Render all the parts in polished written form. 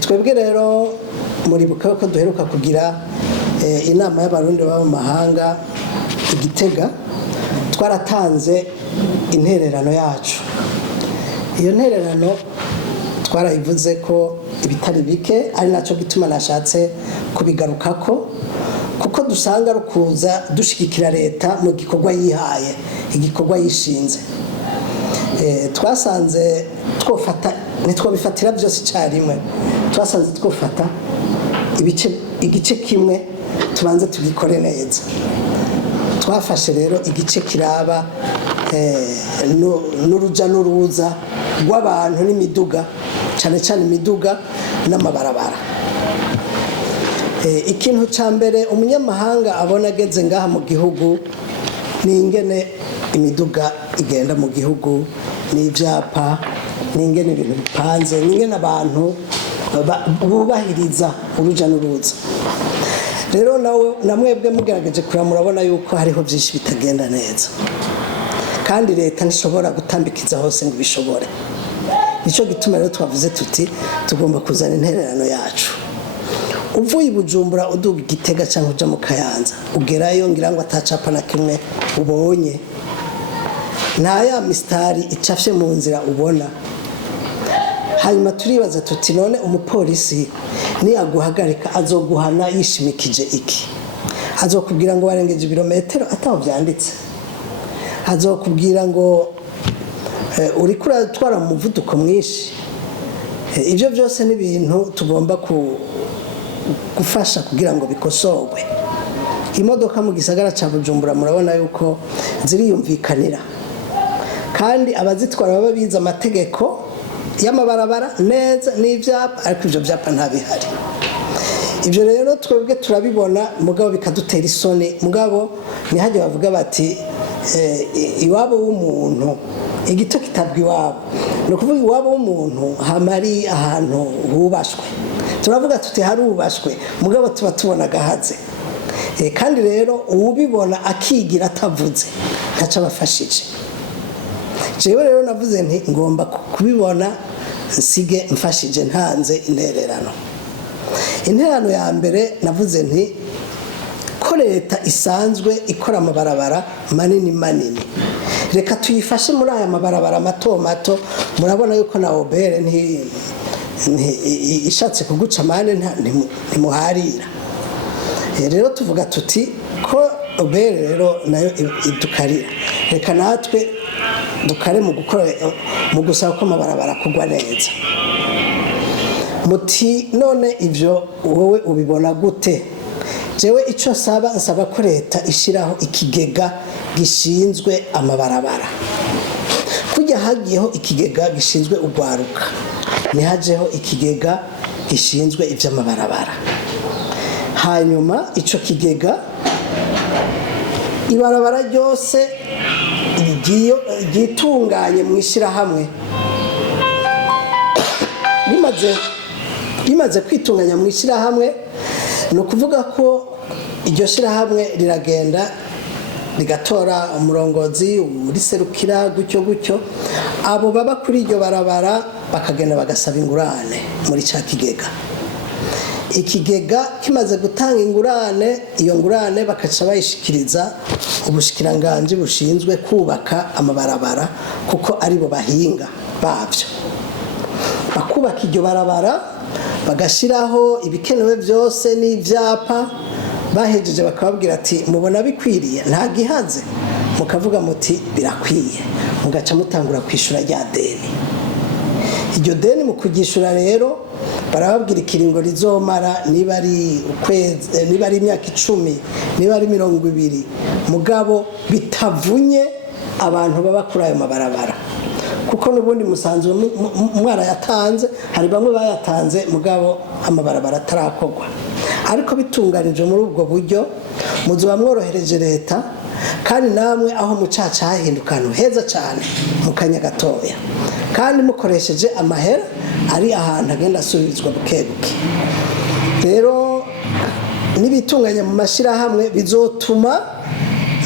twebwe rero muribuka ko duheruka kugira inama y'abarundi baba mu mahanga Igitega, twaratanze intererano yacu. Iyo ntererano twarayivuze ko ibitari bike, ari naco gituma nashatse kubigarukako, kuko dusanga rukuza dushigikira leta mu gikorwa yihaye, igikorwa yishinze. Twasanze twofata ntitwobifatira byose icyarimwe, twasanze twofata igice kimwe tubanze tugikore neza. Twafashe rero igice kiraba n'uruja n'uruza rw'abantu n'imiduga, cyane cyane imiduga n'amabarabara. Ikintu cya mbere umunyamahanga abona ageze ngaha mu gihugu ni ingene imiduga igenda mu gihugu, n'ibyapa, n'ingene ibintu bipanze, n'ingene abantu bubahiriza uruja n'uruza. Rero namwebwe mugerageje kura murabona yuko hariho byinshi bitagenda neza, kandi leta ntishobora gutambikiza hose ngo bishobore. Nico gituma rero twavuze tuti tugomba kuzana intererano yacu. Uvuye Bujumbura uduga Igitega cyangwa uja mu Kayanza, ugerayo ngira ngo atacapa na kimwe ubonye, nta ya mistari icafye mu nzira ubona. Hanyuma turibaza tuti none umupolisi ni aguhagarika azoguhana yishimikije iki? Azokubwira ngo warengeje ibirometero ataho byanditse? Azokubwira ngo uri kuratwara mu muvuduko mwinshi? Ibyo byose ni ibintu tugomba gufasha kugira ngo bikosorwe. Imodoka mu gisagara ca Bujumbura murabona yuko ziriyumvikanira, kandi abazitwara baba biza amategeko y'amabarabara neza n'ivyapa, ariko ivyo vyapa ntabihari. Ivyo rero twebwe turabibona, mugabo bikadutera isoni. Mugabo nihajye bavuga bati iwabo w'umuntu igito kitabwa iwabo. No kuvuga iwabo w'umuntu hamari ahantu hubashwe, turavuga tuti harubashwe, mugabo tuba tubona gahaze. Kandi rero ubibona akigira atavuze ntaca bafashije. Jewe rero navuze nti ngomba kubibona nsige mfashije ntanze intererano. Intererano ya mbere navuze nti ko leta isanzwe ikora amabarabara manini manini, reka tuyifashe muri aya mabarabara mato mato. Murabona yuko na obere ishatse kuguca amande ntimuharira. Rero tuvuga tuti ko obere rero nayo idukarira, reka natwe dukare mu gusaba ko amabarabara kugwa neza. Muti none ivyo wowe ubibona gute? Jewe ico nsaba ko leta ishiraho ikigega gishinzwe amabarabara. Kujya hagiyeho ikigega gishinzwe ugwaruka, nihajeho ikigega gishinzwe ivy'amabarabara. Hanyuma ico kigega ibarabara ryose gitunganye mwishira hamwe, bimaze kwitunganya mwishira hamwe, no kuvuga ko iryo shira hamwe riragenda rigatora umurongozi uriserukira gutyo. Abo baba kuri iryo barabara bakagenda bagasaba ingurane muri ca kigega. Ikigega kimaze gutanga ingurane, iyo ngurane bakaca bayishikiriza ubushikiranganje bushinzwe kubaka amabarabara, kuko aribo bahinga bavyo. Bakubaka iryo barabara, bagashiraho ibikenewe byose n'ivyapa. Bahejeje bakababwira ati mubona bikwiriye, nta gihaze, mukavuga muti birakwiye, mugaca mutangura kwishura rya deni. Iryo deni mu kugishura rero barababwira ikiringo rizomara, niba ari ukwezi, niba ari imyaka 10, niba ari 20, mugabo bitavunye abantu baba kuri ayo mabarabara, kuko nubundi musanzwe mwara yatanze. Hari bamwe bayatanze mugabo amabarabara atarakogwa, ariko bitunganije muri ubwo buryo muzuba mworohereje leta, kandi namwe aho mucaca hahindukana heza cyane mu kanya gatoya, kandi mukoresheje amahera ari ahantu agenda asubizwa bukebuke. Rero nibitunganya mu mashirahamwe bizotuma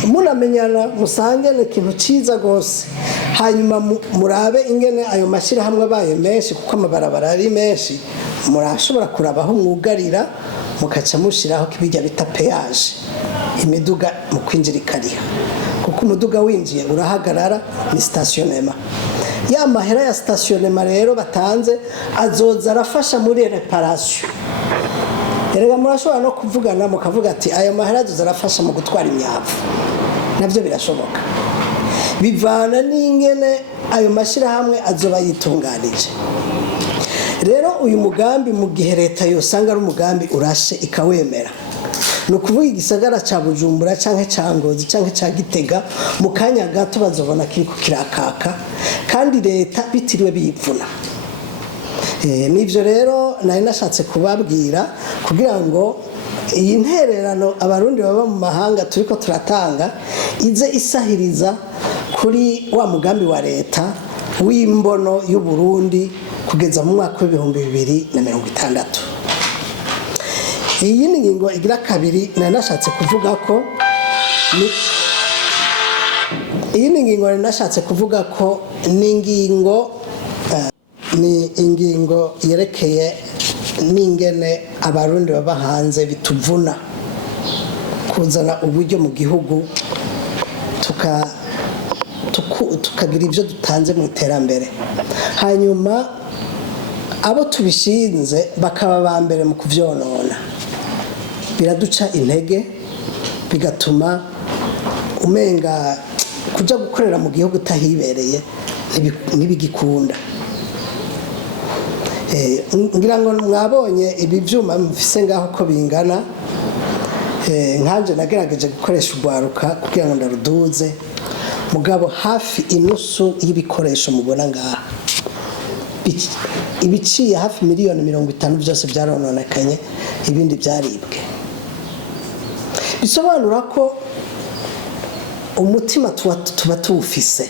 munamenyana, musange ni ikintu ciza gose. Hanyuma murabe ingene ayo mashirahamwe abaye menshi, kuko amabarabara ari menshi, murashobora kurabaho mwugarira mukaca mushiraho kibijya bita peage imiduga mu kwinjira ikariha kuko umuduga winjiye urahagarara ni stationnement ya mahera ya stationnement rero batanze azoza arafasha muri reparation erega murashobora no kuvugana mukavuga ati ayo mahera azoza arafasha mu gutwara imyavu navyo birashoboka bivana n'ingene ayo mashirahamwe azoba yitunganije rero uyu mugambi mu gihe leta yosanga ari umugambi urashe ikawemera no kuvuga igisagara ca Bujumbura canke ca Ngozi canke ca Gitega mu kanya gato bazobona kiriko kirakaka kandi leta bitiriwe biyivuna nivyo rero nari nashatse kubabwira kugira ngo iyi ntererano abarundi baba mu mahanga turiko turatanga ize isahiriza kuri wa mugambi wa leta w'imbono y'u Burundi kugeza mu mwaka w'2060. Iyi ni ingingo igira kabiri nari nashatse kuvuga ko ni ingingo yerekeye n'ingene abarundi baba hanze bituvuna kuzana uburyo mu gihugu tukagira ibyo dutanze mu iterambere hanyuma abo tubishinze bakaba ba mbere mu kuvyonona biraduca intege bigatuma umenga kuja gukorera mu gihugu tahibereye ntibigikunda ngira ngo mwabonye ibi vyuma mfise ngaho ko bingana nkanje nagerageje gukoresha urwaruka kugira ngo ndaruduze mugabo hafi inusu y'ibikoresho mubona ngaha ibiciye hafi miliyoni 50 byose byarononekanye ibindi byaribwe bisobanura ko umutima tuba tuwufise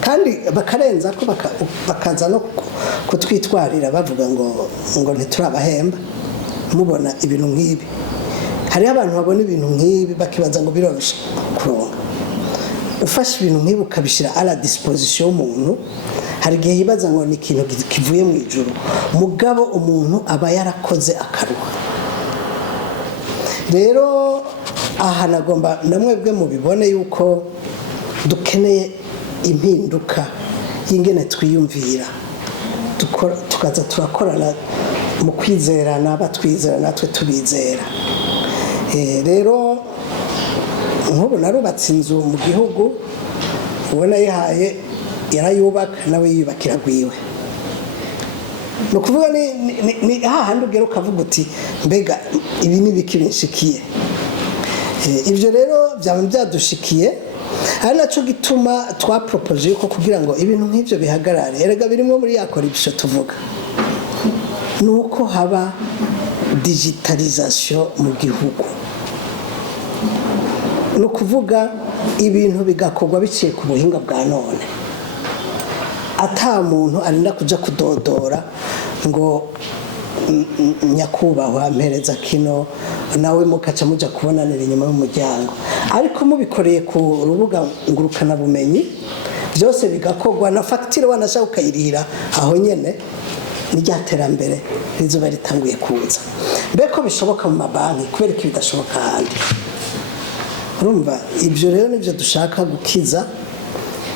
kandi bakarenza ko bakaza no kutwitwarira bavuga ngo ntiturabahemba mubona ibintu nk'ibi hari abantu babona ibintu nk'ibi bakibaza ngo biroroshe kuronka ufashe ibintu nk'ibi ukabishira à la disposition y'umuntu hari gihe yibaza ngo ni ikintu kivuye mu ijuru mugabo umuntu aba yarakoze akaruha rero aha nagomba namwebwe mubibone yuko dukeneye impinduka y'ingene twiyumvira tukaza turakorana mu kwizerana batwizera natwe tubizera rero nk'ubu narubatse inzu mu gihugu ubona yihaye yarayubaka nawe yiyubakira gwiwe no kuvuga ni hahandi ugera ukavuga uti mbega ibi ni biki binshikiye ibyo rero byaba byadushikiye ari naco gituma twapropose yuko kugira ngo ibintu nk'ivyo bihagarare erega birimo muri yakora ibisho tuvuga nuko haba digitalisation mu gihugu no kuvuga ibintu bigakorwa biciye ku buhinga bwa none ata muntu arinda kuja kudodora ngo nyakubahwa mpereza kino nawe mukaca muja kubonanira inyuma y'umuryango ariko mubikoreye ku rubuga ngurukana bumenyi byose bigakorwa na facture wanashaka ukayirira aho nyene ni ryaterambere rizoba ritanguye kuza mbeko bishoboka mu mabanki kubera ko bidashoboka handi urumva ibyo rero nivyo dushaka gukiza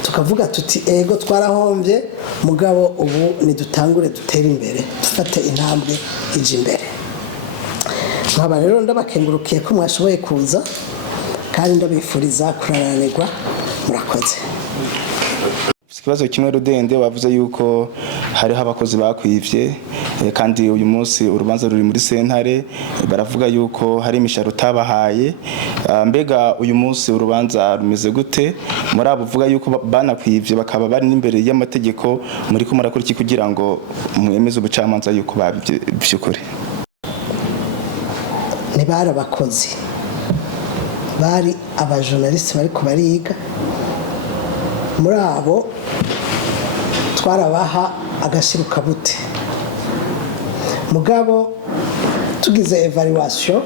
tukavuga tuti ego twarahombye mugabo ubu nidutangure dutere imbere dufate intambwe ije imbere nkaba rero ndabakengurukiye ko mwashoboye kuza kandi ndabifuriza kuraranirwa murakoze ikibazo kimwe Rudende wavuze yuko hariho abakozi bakwivye kandi uyu munsi urubanza ruri muri sentare baravuga yuko hari imishahara utabahaye mbega uyu munsi urubanza rumeze gute muri abo uvuga yuko banakwivye bakaba bari n'imbere y'amategeko muri ko murakora iki kugira ngo mwemeze ubucamanza yuko babivye byukuri ni barabakozi bari abajournaliste bariko bariga muri abo twarabaha agashiruka bute mugabo tugize evaluation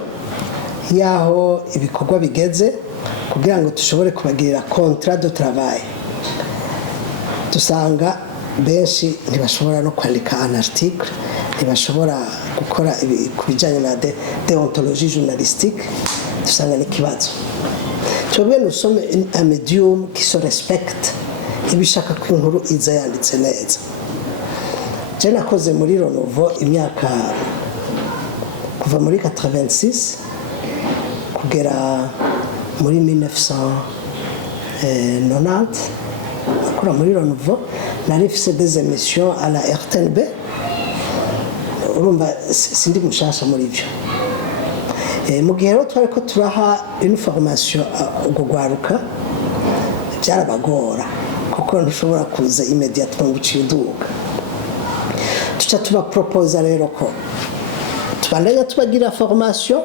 yaho ibikorwa bigeze kugira ngo dushobore kubagirira contrat de travail dusanga benshi ntibashobora no kwandika un article ntibashobora gukora ku bijyanye na deontologie journalistique dusanga n'ikibazo. Twebwe nous sommes un médium qui se respecte, ibishaka ko inkuru iza yanditse neza. Je nakoze muri Renouveau imyaka kuva muri 86 kugera muri 1990 akora muri Renouveau, nari mfise des émissions à la RTNB. Urumva sindi mushasha muri byo. Mu gihe rero twari ko turaha une formation ubwo gwaruka byarabagora kuko ntushobora kuza immédiatement guciye uduka. Tuca tuba proposa rero ko tubandanya tubagira formation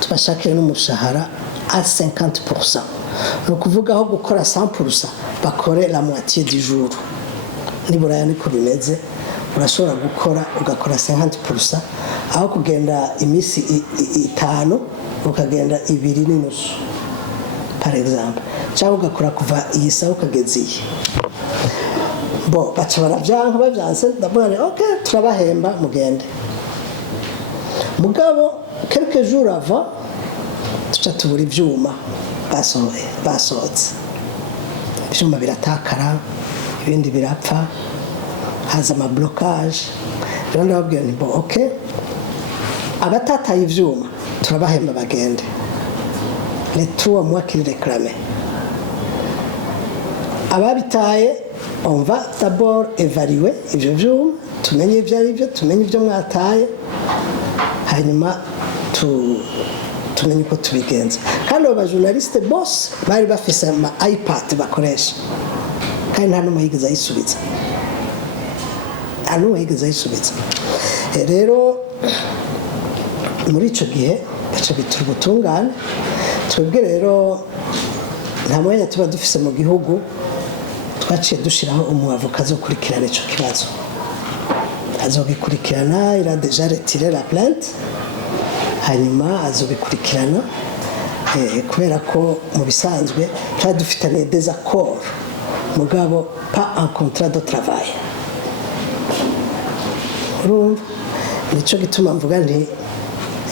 tubashakire n'umushahara à 50%. Ni ukuvuga aho gukora 100% bakore la moitié du jour. Nibura niko bimeze, urashobora gukora ugakora 50% aho kugenda imisi 5 ukagenda 2 n'inusu par exemple, cyangwa ugakora kuva iyi saha ukageza iyi. Bo baca baravyanka bavyanse ndabona okay turabahemba mugende. Mugabo quelques jours avant tuca tubura ivyuma basohotse, ivyuma biratakara ibindi birapfa haza ama blocage. Rero ndababwira nti bo okay abatataye ivyuma turabahemba bagende. Les 3 mois qu'ils réclamaient. Ababitaye on va d'abord évaluer ivyo vyuma tumenye ivyo ari byo, tumenye ivyo mwataye, hanyuma tumenye uko tubigenza. Kandi aba journaliste bose bari bafise ama iPad bakoresha, kandi nta n'umwe yigeze ayisubiza. Rero muri ico gihe baca bitura ubutungane. Twebwe rero nta mwanya tuba dufise mu gihugu, twaciye dushiraho umuavoka azokurikirana ico kibazo. Azobikurikirana, il a déjà retiré la plainte, hanyuma azobikurikirana kubera ko mu bisanzwe twari dufitanye des accords mugabo pas un contrat de travail. Urumva nico gituma mvuga nti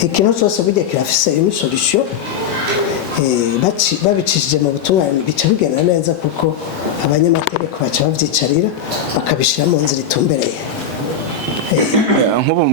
ikintu cyose burya kirafise une solution. Babicishije mu butungane bica bigenda neza kuko abanyamategeko baca bavyicarira bakabishira mu nzira itumbereye. Nk'ubu